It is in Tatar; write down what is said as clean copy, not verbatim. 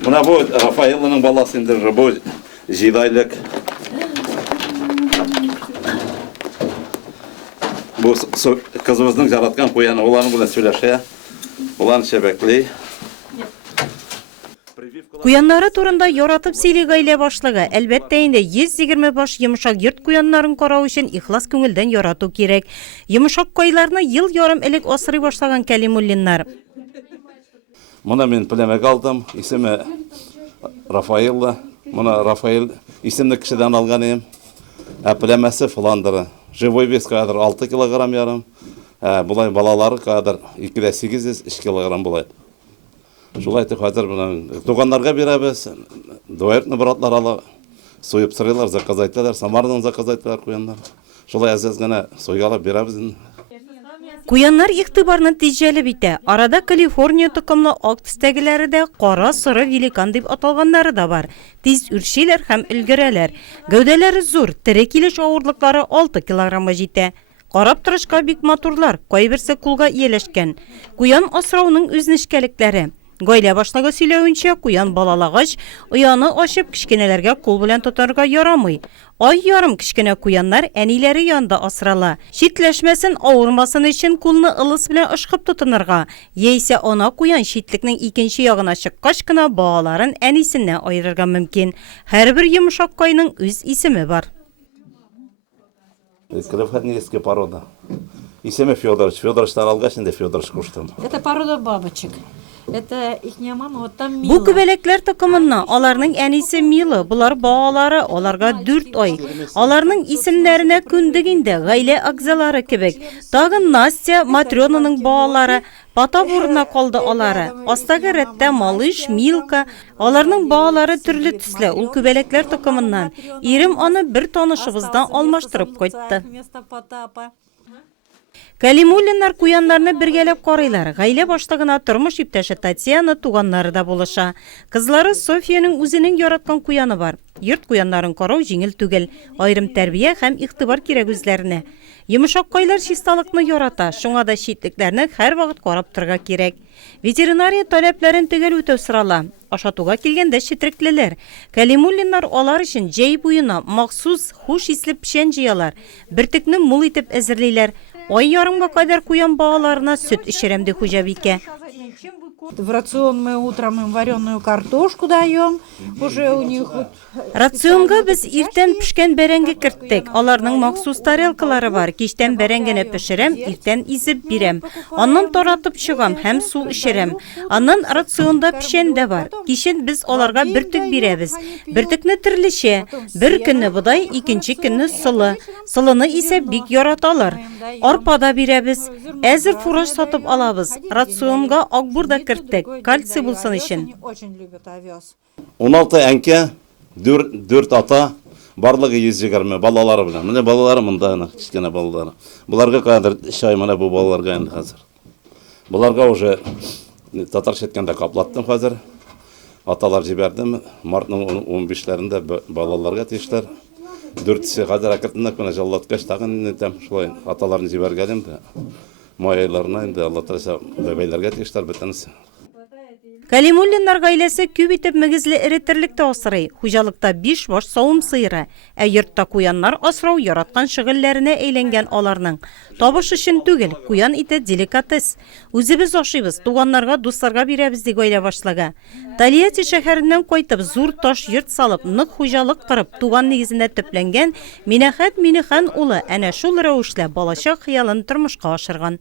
Мына bu Рафаэлланың баласы инде, bu 7 айлык. Bu kızımızın жараткан куяны, уларның белән сөйләшә. Уларны шәбәкләй. Куяннары турында яратып сөйли гаилә башлыгы. Әлбәттә инде 120 баш йомшак йорт куяннарын карау өчен ихлас күңелдән ярату кирәк. Йомшак кайларны ел ярым элек асрый башлаган Кәлимуллиннар. Моны мен племәгә алдым. Исеме Рафаэлла. Моны Рафаэл исемне кешедән алган идем. Племәсе Фландыры. Живой вес кадр 6 килограмм ярым. Булай балалары кадр 2-8 килограмм булай. Шулай итеп хәзер белән туганнарга бирәбез. Дуайтны братлар ала. Соеп сырылар, заказать итәләр, Самардан заказать итәләр куяннар. Шулай әзәз генә сойгалап бирәбез. Куяннар игътибарны тиз җәлеп итә. Арада Калифорния тукымлы ак төстәгеләре дә кара сыры великан дип аталганнары да бар. Тиз үрчиләр һәм өлгерәләр. Гәүдәләре зур, тере килеш авырлыклары 6 килограммга җитә. Карап торышка бик матурлар, кайберсе кулга ияләшкән. Куян асрауның үзнешкәлекләре. Гаилә башлыгы сөйләвенчә, куян балалагач, ояны ачып кичкенәләргә кул белән тотарга ярамый. Ай ярым кичкенә куяннар әниләре янында асрала. Читләшмәсен, авырмасын өчен кулны ылыс белән ышкып тотынырга. Яисә ана куян читлекнең икенче ягына чыккач кына балаларын әнисеннән айырырга мөмкин. Һәрбер йомшак кайның үз исеме бар. Крыльфернийская порода. Исеме Федорович. Федоровичтан алгач инде Федорович куштым. Это порода бабочек. Это ихняя мама, вот там Бу күбәләкләр токымыннан аларның әнисе Мила, булар балалары, аларга 4 ай. Аларның исемнәренә күндек инде, гаилә агзалары кебек. Тагын Настя, Матрёнаның балалары, Патабурна калды алары. Астагы рәттә Малыш, Милка, аларның балалары төрле төсле, ул күбәләкләр токымыннан. Ирем аны бер танышыбыздан алмаштырып кайтты. Кәлимуллиннар куяннарны бергәләп карыйлар. Гаилә башлыгына тормыш иптәше Татьяна туганнары да булыша. Кызлары Софияның үзенең яраткан куяны бар. Йорт куяннарын карау җиңел түгел. Айрым тәрбия һәм игътибар кирәк үзләренә. Йомшак кайлар чисталыкны ярата, шуңа да читлекләрне һәр вакыт карап торырга кирәк. Ветеринария таләпләрен төгәл үтәү сорала. Ашатуга килгәндә читреклеләр. Кәлимуллиннар алар өчен җәй буена махсус хуш исле печән җыялар. Бертекне мул итеп әзерлиләр. Ай ярымга кадәр куян балаларына сөт эчерәм ди хуҗабикә. В рацион мы утром им вареную картошку даем. Уже у них вот... Рационга без иртән пешкән бәрәңге керттек. Аларның махсус тарелкалары бар. Кичтән бәрәңгене пешерәм, иртән изеп бирәм. Аннан таратып чыгам һәм су эчерәм. Аннан рационда печән дә бар. Кичен без аларга бер төк бирәбез. Бер төкне төрлечә. Бер көнне бодай, икенче көнне сылы. Сылыны исә бик яраталар. Арпа да бирәбез. Әзер фураж сатып алабыз. Рационга акбур да керттек. Кальций булсын өчен. 16 әнкә, 4 ата, барлыгы 120 балалары белән. Менә балалары монда, кичкенә балалары. Буларга кадәр шай менә бу балаларга инде хәзер. Буларга уже татарча әйткәндә каплаттым хәзер. Аталар җибәрдем. Мартның 15-ләрендә балаларга тиешләр. 4-се хәзер әкренләп кенә җаллаткач тагын шулай аталарны җибәргәнем дә. Май айларына инде Алла Тәгалә бәбәйләргә тиешләр бөтенесе. Кәлимуллиннар гаиләсе күп итеп мөгезле эретерлектә асрый. Хуҗалыкта 5 баш савым сыйры. Йортта куяннар асрау яраткан шөгыльләренә әйләнгән аларның. Табыш өчен түгел, куян ите деликатес. Үзебез ашыйбыз, туганнарга, дусларга бирәбез ди гаилә башлыгы. Тольятти шәһәреннән кайтып, зур таш йорт салып, нык хуҗалык кырып, туган нигезендә төпләнгән Минәхәт Минехан улы әнә шул рәвешле балачак хыялын тормышка ашырган.